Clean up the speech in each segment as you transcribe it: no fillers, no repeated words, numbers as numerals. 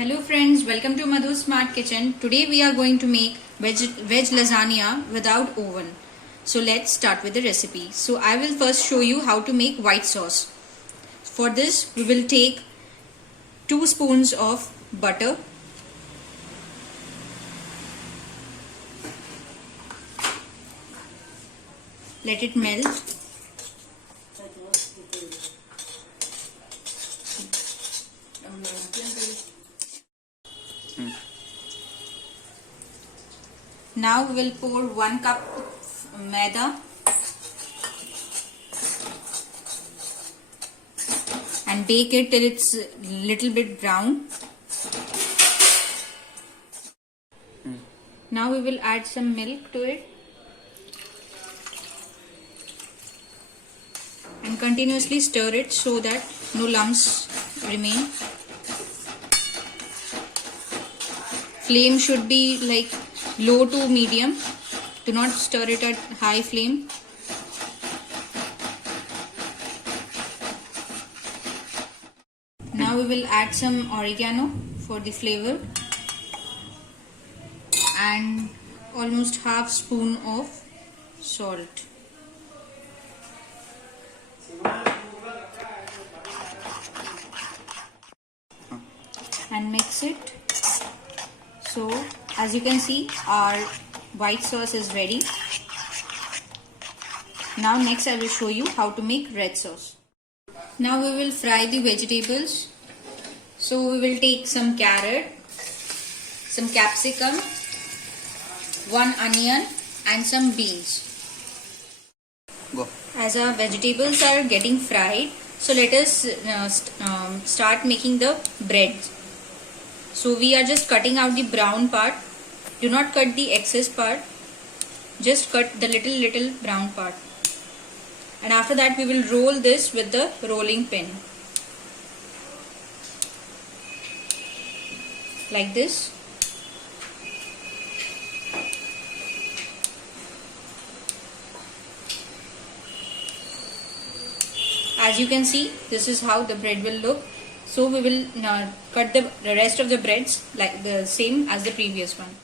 Hello friends, welcome to Madhu's Smart Kitchen. Today we are going to make veg lasagna without oven. So let's start with the recipe. So I will first show you how to make white sauce. For this we will take 2 spoons of butter, let it melt. Now we will pour 1 cup maida and bake it till it's little bit brown. Now we will add some milk to it and continuously stir it so that no lumps remain. Flame should be like low to medium. Do not stir it at high flame. Now we will add some oregano for the flavor and almost half spoon of salt. And mix it. So as you can see, our white sauce is ready. Now next I will show you how to make red sauce. Now we will fry the vegetables. So we will take some carrot, some capsicum, 1 onion and some beans. Go. As our vegetables are getting fried, so let us start making the bread. So we are just cutting out the brown part. Do not cut the excess part. Just cut the little brown part. And after that we will roll this with the rolling pin. Like this. As you can see, this is how the bread will look. So we will cut the rest of the breads like the same as the previous one.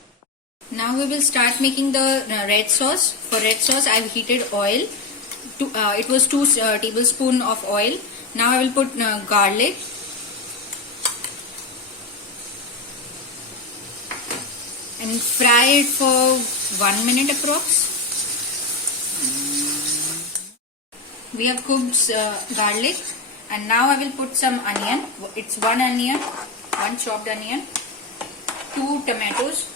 Now we will start making the red sauce. For red sauce I have heated oil. It was 2 tablespoons of oil. Now I will put garlic. And fry it for 1 minute approx. We have cooked garlic. And now I will put some onion. It's 1 onion, 1 chopped onion, 2 tomatoes,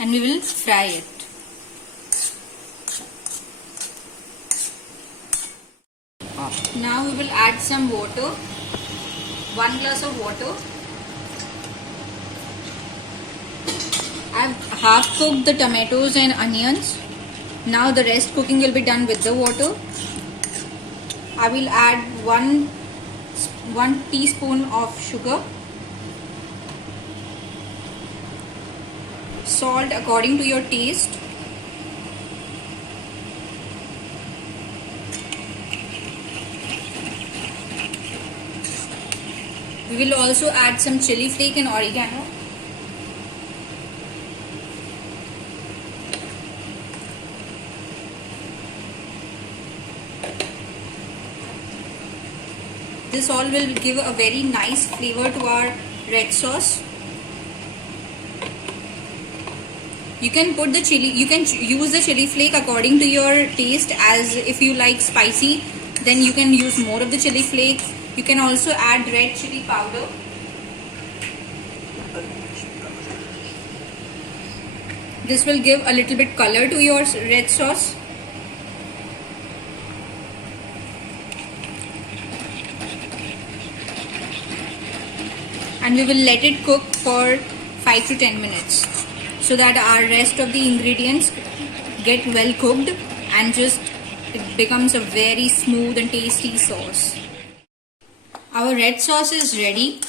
and we will fry it. Now we will add some water, 1 glass of water. I have half cooked the tomatoes and onions. Now the rest cooking will be done with the water. I will add 1 teaspoon of sugar, salt according to your taste, we will also add some chili flake and oregano. This all will give a very nice flavor to our red sauce. You can put the chili, you can use the chili flake according to your taste. As if you like spicy, then you can use more of the chili flake. You can also add red chili powder. This will give a little bit color to your red sauce. And we will let it cook for 5 to 10 minutes so that our rest of the ingredients get well cooked and just it becomes a very smooth and tasty sauce. Our red sauce is ready.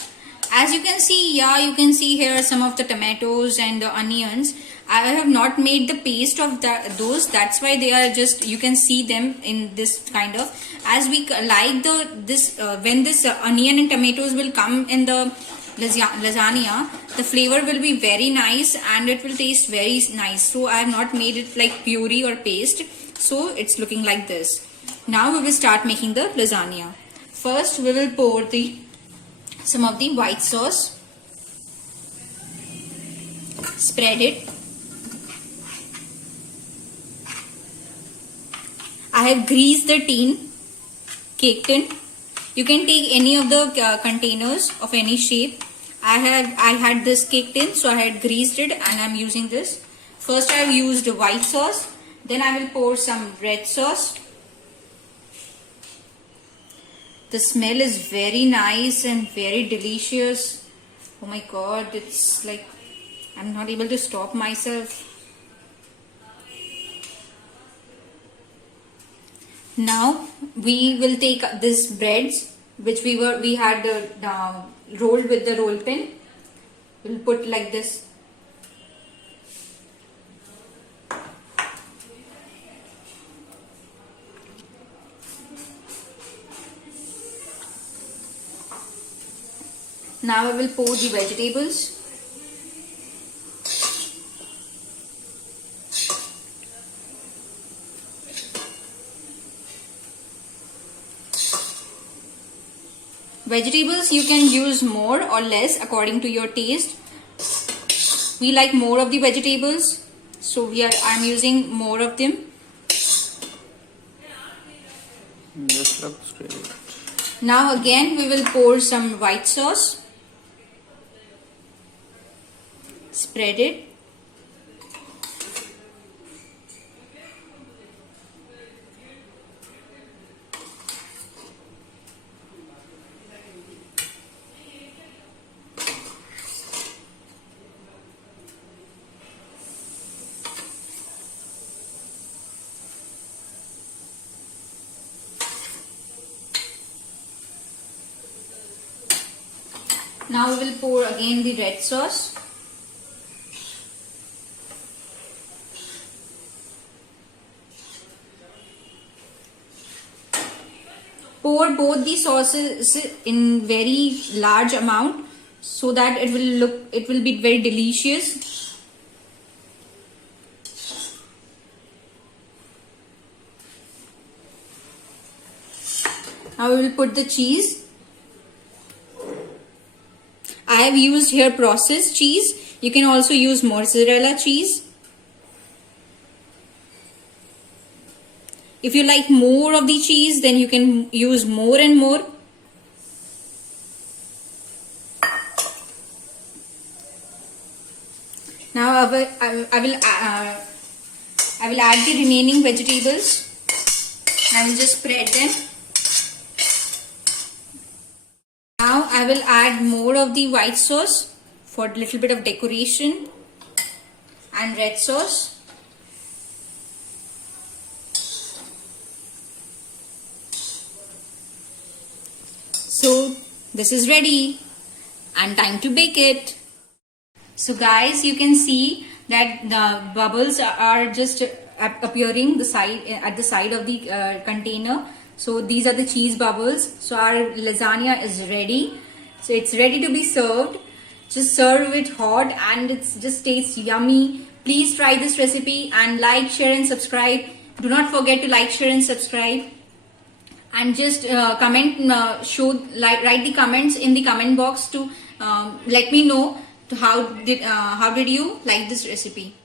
As you can see, you can see here some of the tomatoes and the onions. I have not made the paste of those. That's why they are just, you can see them in this kind of, as we like when this onion and tomatoes will come in the lasagna, the flavor will be very nice and it will taste very nice. So I have not made it like puree or paste. So it's looking like this. Now we will start making the lasagna. First we will pour some of the white sauce. Spread it. I have greased the cake tin. You can take any of the containers of any shape. I had this cake tin, so I had greased it and I'm using this. First I have used white sauce. Then I will pour some red sauce. The smell is very nice and very delicious. Oh my god, it's like I'm not able to stop myself. Now we will take this breads which we had rolled with the roll pin. We'll put like this. Now I will pour the vegetables. Vegetables you can use more or less according to your taste. We like more of the vegetables, so I'm using more of them. This looks great. Now again we will pour some white sauce. Spread it. Now we will pour again the red sauce. Pour both the sauces in very large amount so that it will be very delicious. Now we will put the cheese. I have used here processed cheese. You can also use mozzarella cheese. If you like more of the cheese, then you can use more and more. Now I will add the remaining vegetables. I will just spread them. Now I will add more of the white sauce for a little bit of decoration and red sauce. So this is ready and time to bake it. So guys, you can see that the bubbles are just appearing at the side of the container. So these are the cheese bubbles. So our lasagna is ready. So it's ready to be served. Just serve it hot and it just tastes yummy. Please try this recipe and like, share and subscribe. Do not forget to like, share and subscribe. And just comment, write the comments in the comment box to let me know how did you like this recipe.